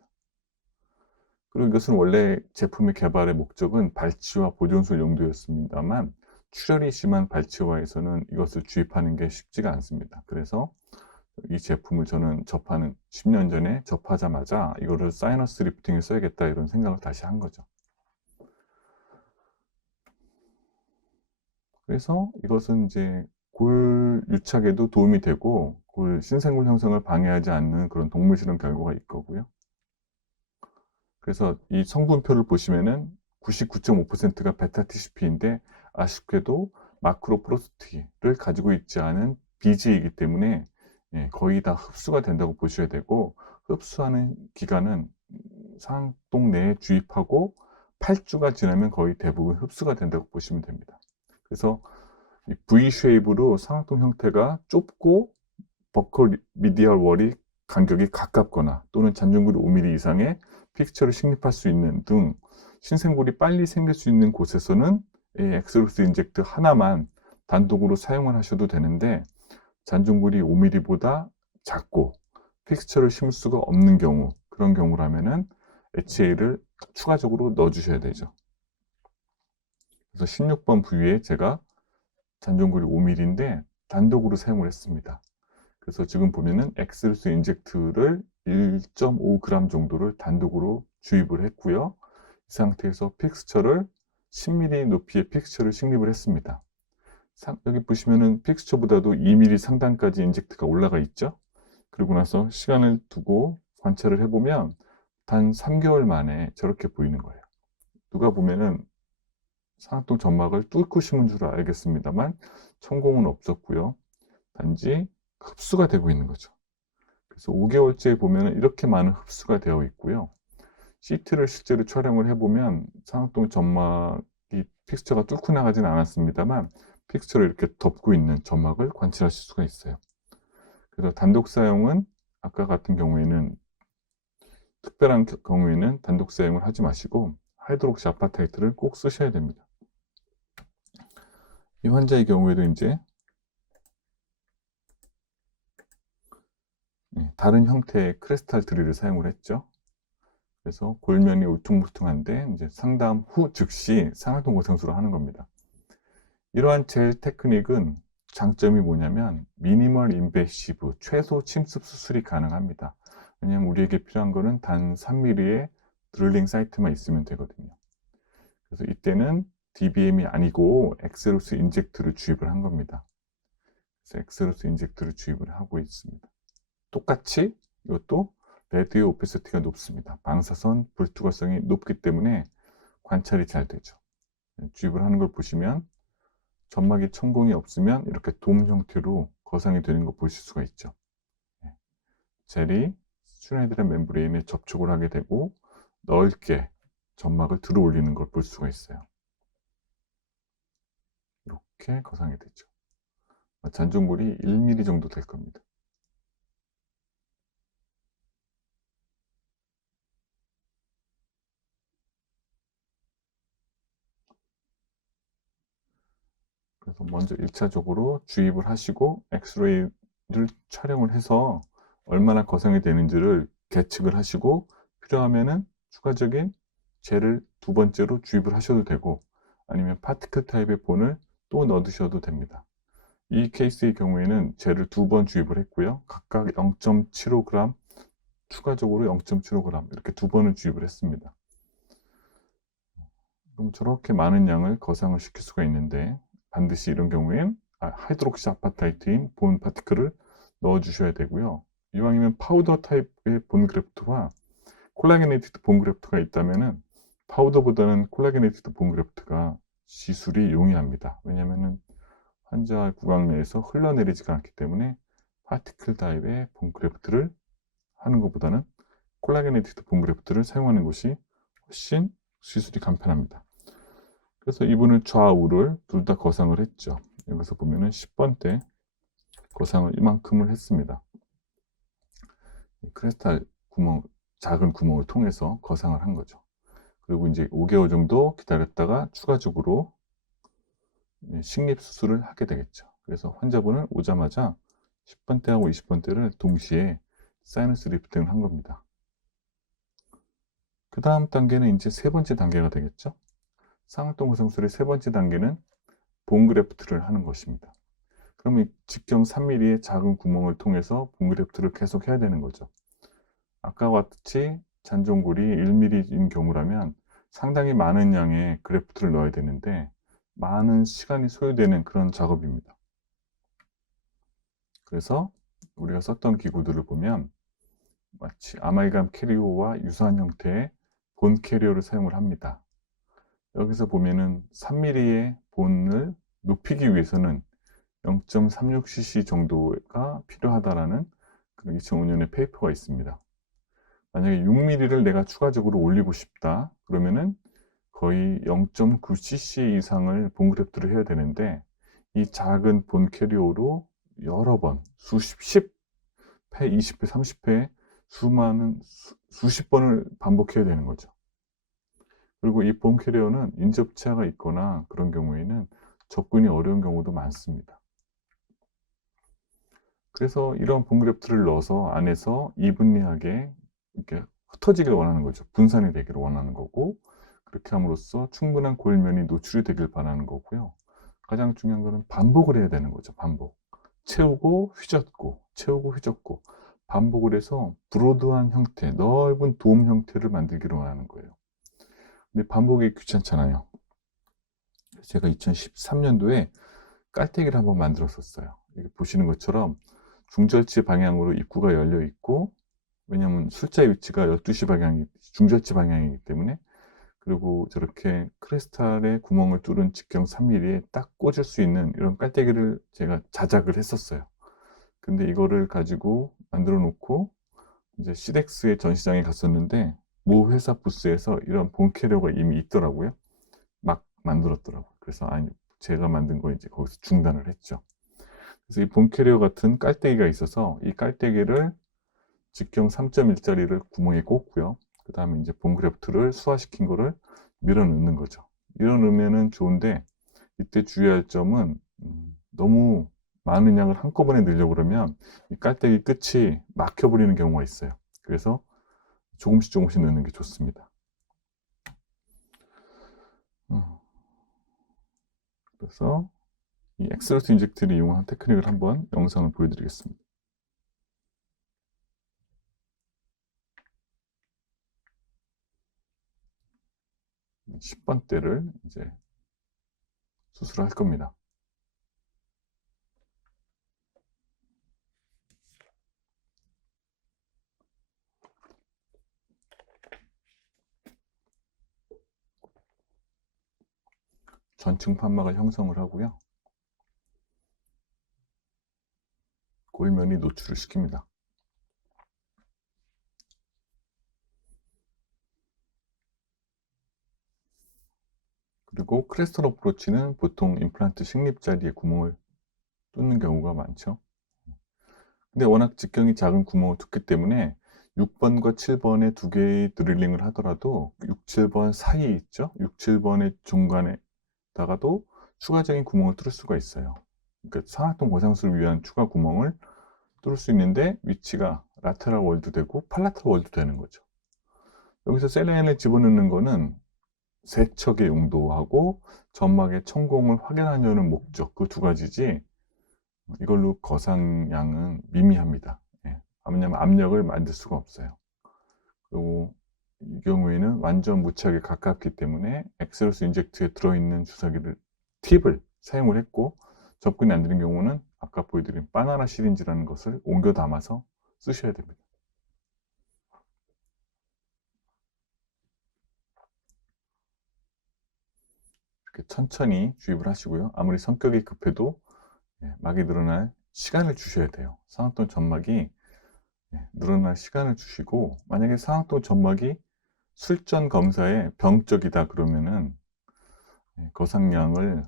그리고 이것은 원래 제품의 개발의 목적은 발치화 보존술 용도였습니다만 출혈이 심한 발치화에서는 이것을 주입하는 게 쉽지가 않습니다. 그래서 이 제품을 저는 접하는 10년 전에 접하자마자 이거를 사이너스 리프팅에 써야겠다 이런 생각을 다시 한 거죠. 그래서 이것은 이제 골 유착에도 도움이 되고 골 신생골 형성을 방해하지 않는 그런 동물 실험 결과가 있거고요. 그래서 이 성분표를 보시면은 99.5%가 베타 TCP인데 아쉽게도 마크로 포로시티를 가지고 있지 않은 비즈이기 때문에 거의 다 흡수가 된다고 보셔야 되고, 흡수하는 기간은 상동 내에 주입하고 8주가 지나면 거의 대부분 흡수가 된다고 보시면 됩니다. 그래서 V 쉐입으로 상악동 형태가 좁고 버커 미디얼 월이 간격이 가깝거나 또는 잔존골이 5mm 이상의 픽처를 식립할 수 있는 등 신생골이 빨리 생길 수 있는 곳에서는 엑스로스 인젝트 하나만 단독으로 사용을 하셔도 되는데, 잔존골이 5mm보다 작고 픽스처를 심을 수가 없는 경우, 그런 경우라면은 HA를 추가적으로 넣어 주셔야 되죠. 그래서 16번 부위에 제가 잔존골이 5mm인데 단독으로 사용을 했습니다. 그래서 지금 보면은 엑스루스 인젝트를 1.5g 정도를 단독으로 주입을 했고요. 이 상태에서 픽스처를 10mm 높이의 픽스처를 식립을 했습니다. 여기 보시면은 픽스처보다도 2mm 상단까지 인젝트가 올라가 있죠. 그리고 나서 시간을 두고 관찰을 해보면 단 3개월 만에 저렇게 보이는 거예요. 누가 보면은 산화통 점막을 뚫고 심은 줄 알겠습니다만 천공은 없었고요. 단지 흡수가 되고 있는 거죠. 그래서 5개월째 보면 이렇게 많은 흡수가 되어 있고요. CT를 실제로 촬영을 해보면 산화통 점막이 픽스처가 뚫고 나가진 않았습니다만 픽스처를 이렇게 덮고 있는 점막을 관찰하실 수가 있어요. 그래서 단독 사용은 아까 같은 경우에는 특별한 경우에는 단독 사용을 하지 마시고 하이드록시 아파타이트를 꼭 쓰셔야 됩니다. 이 환자의 경우에도 이제 다른 형태의 크리스탈 드릴을 사용을 했죠. 그래서 골면이 울퉁불퉁한데 이제 상담 후 즉시 상하동 고상수를 하는 겁니다. 이러한 젤 테크닉은 장점이 뭐냐면 미니멀 인베시브, 최소 침습 수술이 가능합니다. 왜냐하면 우리에게 필요한 거는 단 3mm의 드릴링 사이트만 있으면 되거든요. 그래서 이때는 DBM이 아니고 엑세로스 인젝트를 주입을 한 겁니다. 그래서 엑세로스 인젝트를 주입을 하고 있습니다. 똑같이 이것도 레드의 오페시티가 높습니다. 방사선 불투과성이 높기 때문에 관찰이 잘 되죠. 주입을 하는 걸 보시면 점막이 천공이 없으면 이렇게 돔 형태로 거상이 되는 거 보실 수가 있죠. 젤이 스튜라이드란 멤브레인에 접촉을 하게 되고 넓게 점막을 들어 올리는 걸 볼 수가 있어요. 이렇게 거상이 되죠. 잔존골이 1mm 정도 될 겁니다. 그래서 먼저 1차적으로 주입을 하시고 엑스레이를 촬영을 해서 얼마나 거상이 되는지를 계측을 하시고 필요하면은 추가적인 젤을 두 번째로 주입을 하셔도 되고 아니면 파티클 타입의 본을 또 넣으셔도 됩니다. 이 케이스의 경우에는 젤을 두 번 주입을 했고요. 각각 0.75g 추가적으로 0.75g 이렇게 두 번을 주입을 했습니다. 그럼 저렇게 많은 양을 거상을 시킬 수가 있는데 반드시 이런 경우엔 하이드록시 아파타이트인 본 파티클을 넣어 주셔야 되고요. 이왕이면 파우더 타입의 본 그래프트와 콜라게네이티드 본 그래프트가 있다면은 파우더보다는 콜라게네이티드 본 그래프트가 시술이 용이합니다. 왜냐하면 환자 구강 내에서 흘러내리지가 않기 때문에 파티클 타입의 본 그래프트를 하는 것보다는 콜라게네이티드 본 그래프트를 사용하는 것이 훨씬 시술이 간편합니다. 그래서 이분은 좌우를 둘 다 거상을 했죠. 여기서 보면은 10번 때 거상을 이만큼을 했습니다. 크리스탈 구멍, 작은 구멍을 통해서 거상을 한 거죠. 그리고 이제 5개월 정도 기다렸다가 추가적으로 식립 수술을 하게 되겠죠. 그래서 환자분은 오자마자 10번 때하고 20번 때를 동시에 사이너스 리프팅을 한 겁니다. 그 다음 단계는 이제 세 번째 단계가 되겠죠. 상악동 고상술의 세 번째 단계는 본 그래프트를 하는 것입니다. 그러면 직경 3mm의 작은 구멍을 통해서 본 그래프트를 계속 해야 되는 거죠. 아까와 같이 잔존골이 1mm인 경우라면 상당히 많은 양의 그래프트를 넣어야 되는데 많은 시간이 소요되는 그런 작업입니다. 그래서 우리가 썼던 기구들을 보면 마치 아말감 캐리어와 유사한 형태의 본 캐리어를 사용을 합니다. 여기서 보면은 3mm의 본을 높이기 위해서는 0.36cc 정도가 필요하다라는 2005년의 페이퍼가 있습니다. 만약에 6mm를 내가 추가적으로 올리고 싶다 그러면은 거의 0.9cc 이상을 본 그래프트를 해야 되는데 이 작은 본 캐리어로 여러 번 수십 10회, 20회, 30회 수십 번을 반복해야 되는 거죠. 그리고 이 본 캐리어는 인접치아가 있거나 그런 경우에는 접근이 어려운 경우도 많습니다. 그래서 이런 본 그래프트를 넣어서 안에서 이분리하게 이렇게 흩어지길 원하는 거죠. 분산이 되기를 원하는 거고 그렇게 함으로써 충분한 골면이 노출이 되길 바라는 거고요. 가장 중요한 거는 반복을 해야 되는 거죠. 반복. 채우고 휘젓고 채우고 휘젓고 반복을 해서 브로드한 형태, 넓은 돔 형태를 만들기를 원하는 거예요. 근데 반복이 귀찮잖아요. 제가 2013년도에 깔때기를 한번 만들었었어요. 이렇게 보시는 것처럼 중절치 방향으로 입구가 열려 있고 왜냐하면 술자의 위치가 12시 방향이 중절치 방향이기 때문에 그리고 저렇게 크리스탈의 구멍을 뚫은 직경 3mm에 딱 꽂을 수 있는 이런 깔때기를 제가 자작을 했었어요. 근데 이거를 가지고 만들어 놓고 이제 시덱스의 전시장에 갔었는데 모 회사 부스에서 이런 본 캐리어가 이미 있더라고요. 막 만들었더라고요. 그래서 아니 제가 만든 거 이제 거기서 중단을 했죠. 그래서 이 본 캐리어 같은 깔때기가 있어서 이 깔때기를 직경 3.1짜리를 구멍에 꽂고요. 그 다음에 이제 본그래프트를 수화시킨 거를 밀어 넣는 거죠. 밀어 넣으면 좋은데, 이때 주의할 점은 너무 많은 양을 한꺼번에 넣으려고 그러면 이 깔때기 끝이 막혀버리는 경우가 있어요. 그래서 조금씩 조금씩 넣는 게 좋습니다. 그래서 이 엑스로스 인젝트를 이용한 테크닉을 한번 영상을 보여드리겠습니다. 10번대를 이제 수술할 겁니다. 전층 판막을 형성을 하고요. 골면이 노출을 시킵니다. 그리고 크레스턴 어프로치는 보통 임플란트 식립 자리에 구멍을 뚫는 경우가 많죠. 근데 워낙 직경이 작은 구멍을 뚫기 때문에 6번과 7번에 두 개의 드릴링을 하더라도 6, 7번 사이에 있죠. 6, 7번의 중간에다가도 추가적인 구멍을 뚫을 수가 있어요. 그러니까 상악동 거상술을 위한 추가 구멍을 뚫을 수 있는데 위치가 라테랄 월도 되고 팔라탈 월도 되는 거죠. 여기서 셀레인을 집어넣는 거는 세척의 용도하고 점막의 천공을 확인하려는 목적, 그 두 가지지 이걸로 거상량은 미미합니다. 예. 왜냐하면 압력을 만들 수가 없어요. 그리고 이 경우에는 완전 무착에 가깝기 때문에 엑스로스 인젝트에 들어있는 주사기를 팁을 사용을 했고, 접근이 안 되는 경우는 아까 보여드린 바나나 시린지라는 것을 옮겨 담아서 쓰셔야 됩니다. 이렇게 천천히 주입을 하시고요. 아무리 성격이 급해도 막이 늘어날 시간을 주셔야 돼요. 상악동 점막이 늘어날 시간을 주시고, 만약에 상악동 점막이 술전 검사에 병적이다 그러면은 거상량을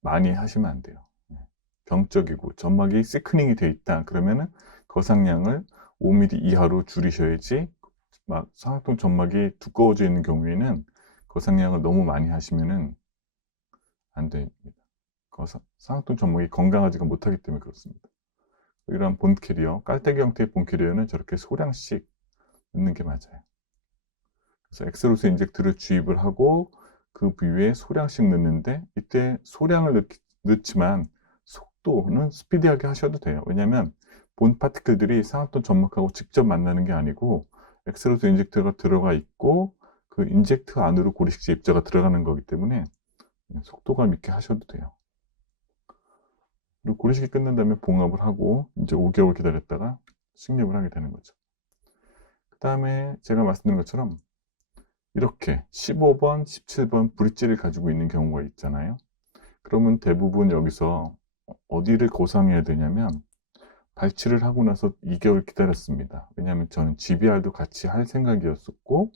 많이 하시면 안 돼요. 병적이고 점막이 시크닝이 돼 있다 그러면은 거상량을 5mm 이하로 줄이셔야지, 막 상악동 점막이 두꺼워져 있는 경우에는 거상량을 너무 많이 하시면은 안 됩니다. 상악동 점막이 건강하지가 못하기 때문에 그렇습니다. 이런 본 캐리어, 깔때기 형태의 본 캐리어는 저렇게 소량씩 넣는 게 맞아요. 그래서 엑스로스 인젝트를 주입을 하고 그 부위에 소량씩 넣는데, 이때 소량을 넣지만 속도는 스피디하게 하셔도 돼요. 왜냐하면 본 파티클들이 상악동 점막하고 직접 만나는 게 아니고 엑스로스 인젝트가 들어가 있고 그 인젝트 안으로 고리식지 입자가 들어가는 거기 때문에 속도감 있게 하셔도 돼요. 그리고 고리식이 끝난 다음에 봉합을 하고 이제 5개월 기다렸다가 식립을 하게 되는 거죠. 그 다음에 제가 말씀드린 것처럼 이렇게 15번, 17번 브릿지를 가지고 있는 경우가 있잖아요. 그러면 대부분 여기서 어디를 고상해야 되냐면, 발치를 하고 나서 2개월 기다렸습니다. 왜냐하면 저는 GBR도 같이 할 생각이었었고,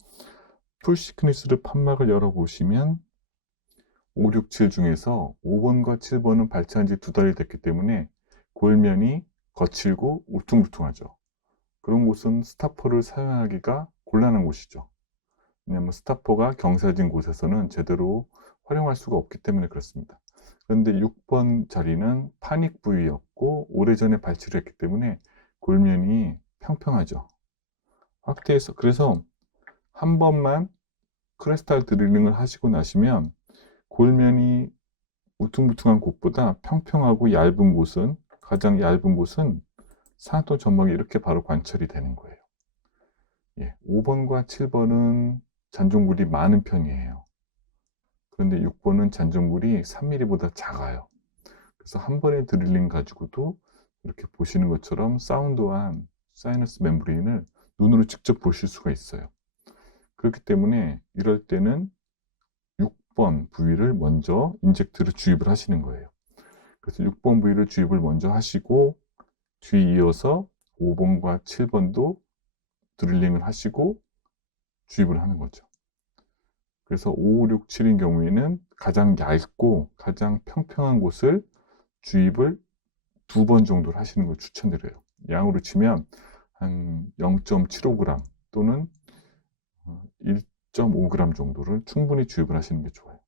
풀시크니스를 판막을 열어보시면 5, 6, 7 중에서 5번과 7번은 발치한 지 2달이 됐기 때문에 골면이 거칠고 울퉁불퉁하죠. 그런 곳은 스타퍼를 사용하기가 곤란한 곳이죠. 왜냐하면 스타퍼가 경사진 곳에서는 제대로 활용할 수가 없기 때문에 그렇습니다. 그런데 6번 자리는 파닉 부위였고 오래전에 발치를 했기 때문에 골면이 평평하죠. 확대해서, 그래서 한 번만 크레스탈 드릴링을 하시고 나시면 골면이 울퉁불퉁한 곳보다 평평하고 얇은 곳은, 가장 얇은 곳은 상악동 점막이 이렇게 바로 관철이 되는 거예요. 5번과 7번은 잔존굴이 많은 편이에요. 그런데 6번은 잔존굴이 3mm보다 작아요. 그래서 한 번의 드릴링 가지고도 이렇게 보시는 것처럼 사운드한 사이너스 멤브레인을 눈으로 직접 보실 수가 있어요. 그렇기 때문에 이럴 때는 6번 부위를 먼저 인젝트를 주입을 하시는 거예요. 그래서 6번 부위를 주입을 먼저 하시고 뒤이어서 5번과 7번도 드릴링을 하시고 주입을 하는 거죠. 그래서 5, 6, 7인 경우에는 가장 얇고 가장 평평한 곳을 주입을 2번 정도를 하시는 걸 추천드려요. 양으로 치면 한 0.75g 또는 1.5g 정도를 충분히 주입을 하시는 게 좋아요.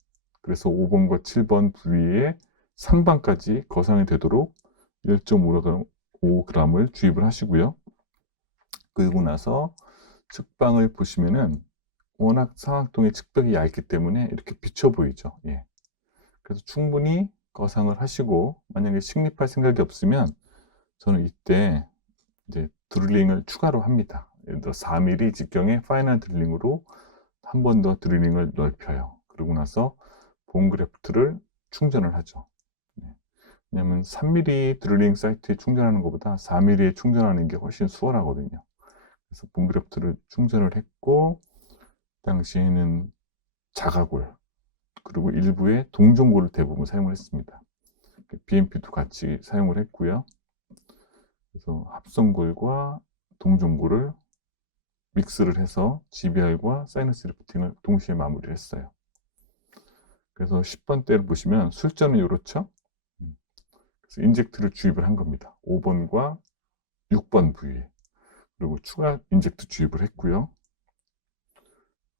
그래서 5번과 7번 부위에 상방까지 거상이 되도록 1.5g을 주입을 하시고요. 그리고 나서 측방을 보시면은 워낙 상악동의 측벽이 얇기 때문에 이렇게 비쳐 보이죠. 예. 그래서 충분히 거상을 하시고, 만약에 식립할 생각이 없으면 저는 이때 이제 드릴링을 추가로 합니다. 예를 들어 4mm 직경의 파이널 드릴링으로 한 번 더 드릴링을 넓혀요. 그러고 나서 본 그래프트를 충전을 하죠. 왜냐하면 3mm 드릴링 사이트에 충전하는 것보다 4mm에 충전하는 게 훨씬 수월하거든요. 그래서 본 그래프트를 충전을 했고, 당시에는 자가골 그리고 일부의 동종골을 대부분 사용을 했습니다. BMP도 같이 사용을 했고요. 그래서 합성골과 동종골을 믹스를 해서 GBR과 사이너스 리프팅을 동시에 마무리를 했어요. 그래서 10번대를 보시면 술전은 이렇죠. 그래서 인젝트를 주입을 한 겁니다. 5번과 6번 부위에. 그리고 추가 인젝트 주입을 했고요.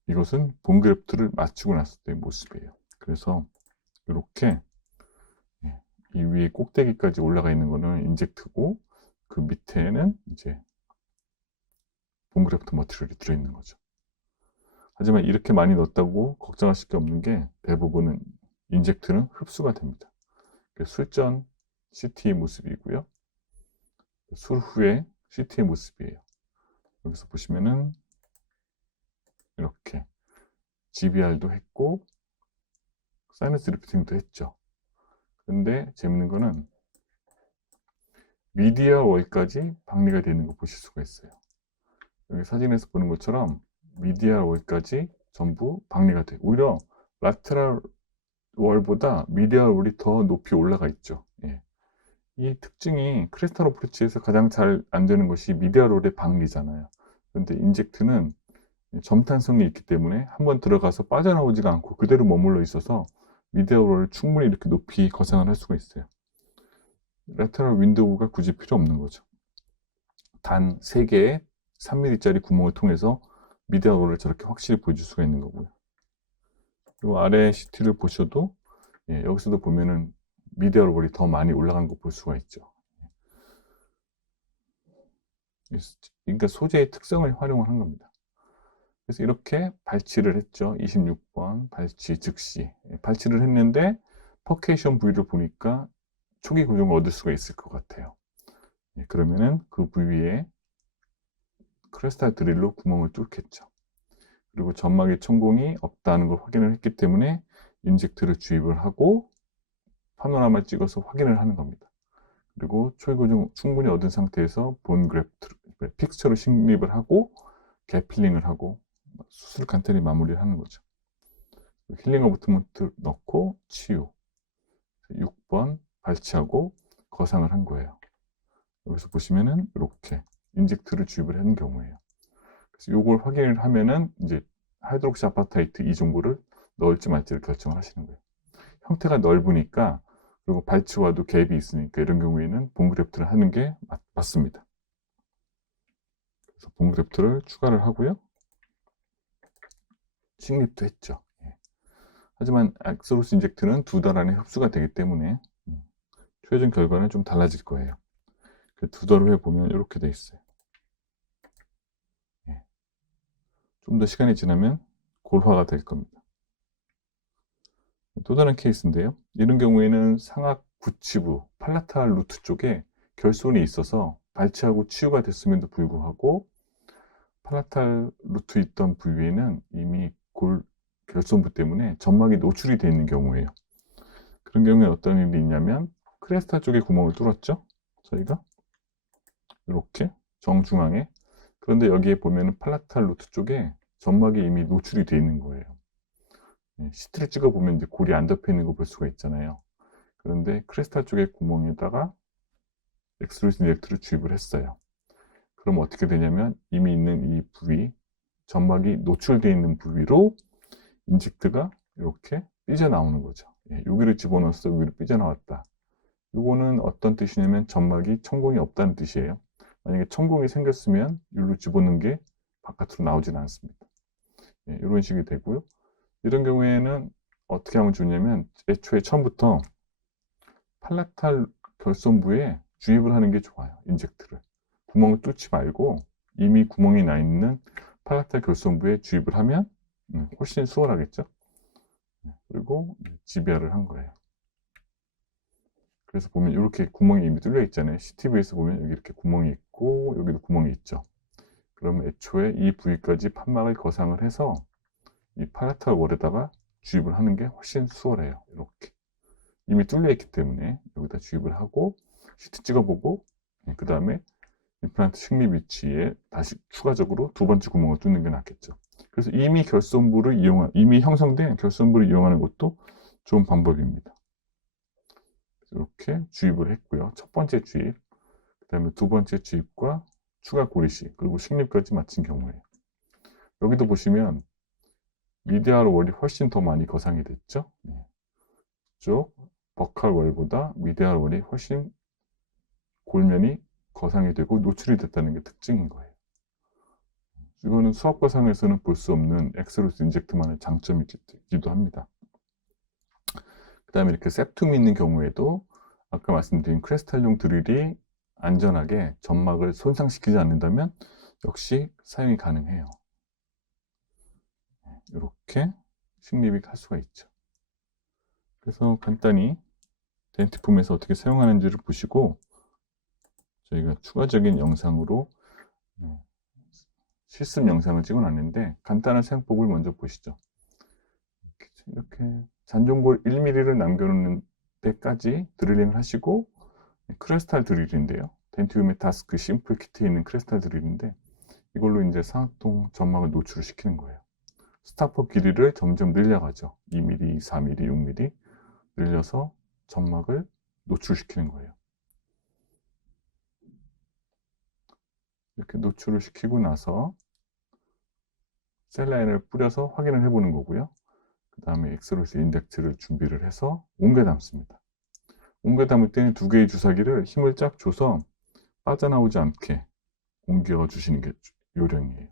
이것은 본 그래프트를 맞추고 났을 때의 모습이에요. 그래서 이렇게 이 위에 꼭대기까지 올라가 있는 거는 인젝트고, 그 밑에는 이제 본 그래프트 머티리얼이 들어있는 거죠. 하지만 이렇게 많이 넣었다고 걱정하실 게 없는 게, 대부분은 인젝트는 흡수가 됩니다. 술전 CT의 모습이고요. 술 후에 CT의 모습이에요. 여기서 보시면은 이렇게 GBR도 했고 사이너스 리프팅도 했죠. 근데 재밌는 거는 미디어 월까지 방리가 되는 거 보실 수가 있어요. 여기 사진에서 보는 것처럼 미디어 월까지 전부 방리가 돼요. 오히려 라테럴 월보다 미디어 월이 더 높이 올라가 있죠. 예. 이 특징이 크리스탈 어프로치에서 가장 잘 안 되는 것이 미디어 롤의 방리잖아요. 그런데 인젝트는 점탄성이 있기 때문에 한번 들어가서 빠져나오지가 않고 그대로 머물러 있어서 미디어 롤을 충분히 이렇게 높이 거상을 할 수가 있어요. 라테럴 윈도우가 굳이 필요 없는 거죠. 단 3개의 3mm짜리 구멍을 통해서 미디어 롤을 저렇게 확실히 보여줄 수가 있는 거고요. 그리고 아래 CT를 보셔도 여기서도 보면은 미디어 롤이 더 많이 올라간 거 볼 수가 있죠. 그러니까 소재의 특성을 활용을 한 겁니다. 그래서 이렇게 발치를 했죠. 26번 발치 즉시 발치를 했는데 퍼케이션 부위를 보니까 초기 고정을 얻을 수가 있을 것 같아요. 그러면은 그 부위에 크리스탈 드릴로 구멍을 뚫겠죠. 그리고 점막의 천공이 없다는 걸 확인을 했기 때문에 인젝트를 주입을 하고 파노라마를 찍어서 확인을 하는 겁니다. 그리고 초기 고정 충분히 얻은 상태에서 본 그래프트 픽스처를 식립을 하고 개필링을 하고 수술 간단히 마무리를 하는 거죠. 힐링 어부트먼트 넣고 치유. 6번 발치하고 거상을 한 거예요. 여기서 보시면은 이렇게 인젝트를 주입을 하는 경우예요. 그래서 이걸 확인을 하면은 이제 하이드록시 아파타이트 이 정보를 넣을지 말지를 결정을 하시는 거예요. 형태가 넓으니까, 그리고 발치와도 갭이 있으니까 이런 경우에는 본 그래프트를 하는 게 맞습니다. 그래서 본 그래프트를 추가를 하고요. 식립도 했죠. 하지만 엑스로스 인젝트는 2달 안에 흡수가 되기 때문에 최종 결과는 좀 달라질 거예요. 2달 후에 보면 이렇게 돼 있어요. 좀 더 시간이 지나면 골화가 될 겁니다. 또 다른 케이스인데요. 이런 경우에는 상악 구치부, 팔라탈 루트 쪽에 결손이 있어서 발치하고 치유가 됐음에도 불구하고 팔라탈 루트 있던 부위에는 이미 결손부 때문에 점막이 노출이 되어 있는 경우예요. 그런 경우에 어떤 일이 있냐면 크레스타 쪽에 구멍을 뚫었죠. 저희가 이렇게 정중앙에. 그런데 여기에 보면 팔라탈 루트 쪽에 점막이 이미 노출이 되어 있는 거예요. CT를 찍어보면 이제 골이 안 덮여 있는 거 볼 수가 있잖아요. 그런데 크리스탈 쪽의 구멍에다가 엑스루신 인젝트를 주입을 했어요. 그럼 어떻게 되냐면 이미 있는 이 부위, 점막이 노출되어 있는 부위로 인젝트가 이렇게 삐져나오는 거죠. 여기를 집어넣어서 여기를 삐져나왔다. 이거는 어떤 뜻이냐면 점막이 천공이 없다는 뜻이에요. 만약에 천공이 생겼으면 일로 집어넣는 게 바깥으로 나오진 않습니다. 예, 이런 식이 되고요. 이런 경우에는 어떻게 하면 좋냐면 애초에 처음부터 팔라탈 결손부에 주입을 하는 게 좋아요. 인젝트를. 구멍을 뚫지 말고 이미 구멍이 나 있는 팔라탈 결손부에 주입을 하면 훨씬 수월하겠죠. 그리고 지비아를 한 거예요. 그래서 보면 이렇게 구멍이 이미 뚫려 있잖아요. CTV에서 보면 여기 이렇게 구멍이 있고 여기도 구멍이 있죠. 그러면 애초에 이 부위까지 판막을 거상을 해서 이 팔라탈 월에다가 주입을 하는 게 훨씬 수월해요. 이렇게 이미 뚫려 있기 때문에 여기다 주입을 하고 CT 찍어보고 그 다음에 임플란트 식립 위치에 다시 추가적으로 두 번째 구멍을 뚫는 게 낫겠죠. 그래서 이미 형성된 결손부를 이용하는 것도 좋은 방법입니다. 이렇게 주입을 했고요. 첫 번째 주입, 그 다음에 두 번째 주입과 추가 고리식, 그리고 식립까지 마친 경우에 여기도 보시면 미디알 월이 훨씬 더 많이 거상이 됐죠. 이쪽 버칼 월보다 미디알 월이 훨씬 골면이 거상이 되고 노출이 됐다는 게 특징인 거예요. 이거는 수압 거상에서는 볼 수 없는 엑스로스 인젝트만의 장점이기도 합니다. 그 다음에 이렇게 septum이 있는 경우에도 아까 말씀드린 크레스탈용 드릴이 안전하게 점막을 손상시키지 않는다면 역시 사용이 가능해요. 이렇게 식립이 할 수가 있죠. 그래서 간단히 덴티폼에서 어떻게 사용하는지를 보시고 저희가 추가적인 영상으로 실습 영상을 찍어놨는데 간단한 사용법을 먼저 보시죠. 이렇게 잔종골 1mm를 남겨놓는 데까지 드릴링을 하시고 크레스탈 드릴인데요. 덴티움의 다스크 심플 키트에 있는 크레스탈 드릴인데 이걸로 이제 상악동 점막을 노출을 시키는 거예요. 스타퍼 길이를 점점 늘려가죠. 2mm, 4mm, 6mm 늘려서 점막을 노출시키는 거예요. 이렇게 노출을 시키고 나서 셀라인을 뿌려서 확인을 해보는 거고요. 그 다음에 엑스로스 인젝트를 준비를 해서 옮겨 담습니다. 옮겨 담을 때는 두 개의 주사기를 힘을 쫙 줘서 빠져나오지 않게 옮겨 주시는 게 요령이에요.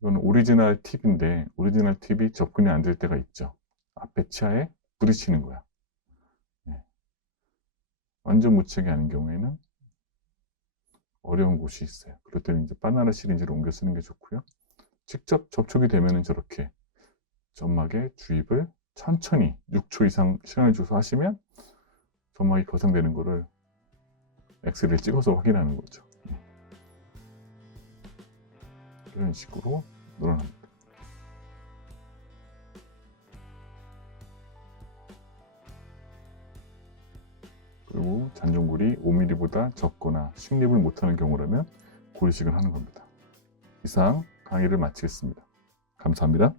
이건 오리지널 팁인데 오리지널 팁이 접근이 안 될 때가 있죠. 앞에 치아에 부딪히는 거야. 완전 무책이 아닌 경우에는 어려운 곳이 있어요. 그럴 때는 이제 바나나 시린지를 옮겨 쓰는 게 좋고요. 직접 접촉이 되면은 저렇게 점막에 주입을 천천히 6초 이상 시간을 줘서 하시면 점막이 거상되는 거를 엑스레이를 찍어서 확인하는 거죠. 이런 식으로 늘어납니다. 그리고 잔종골이 5mm보다 적거나 식립을 못하는 경우라면 고리식을 하는 겁니다. 이상 강의를 마치겠습니다. 감사합니다.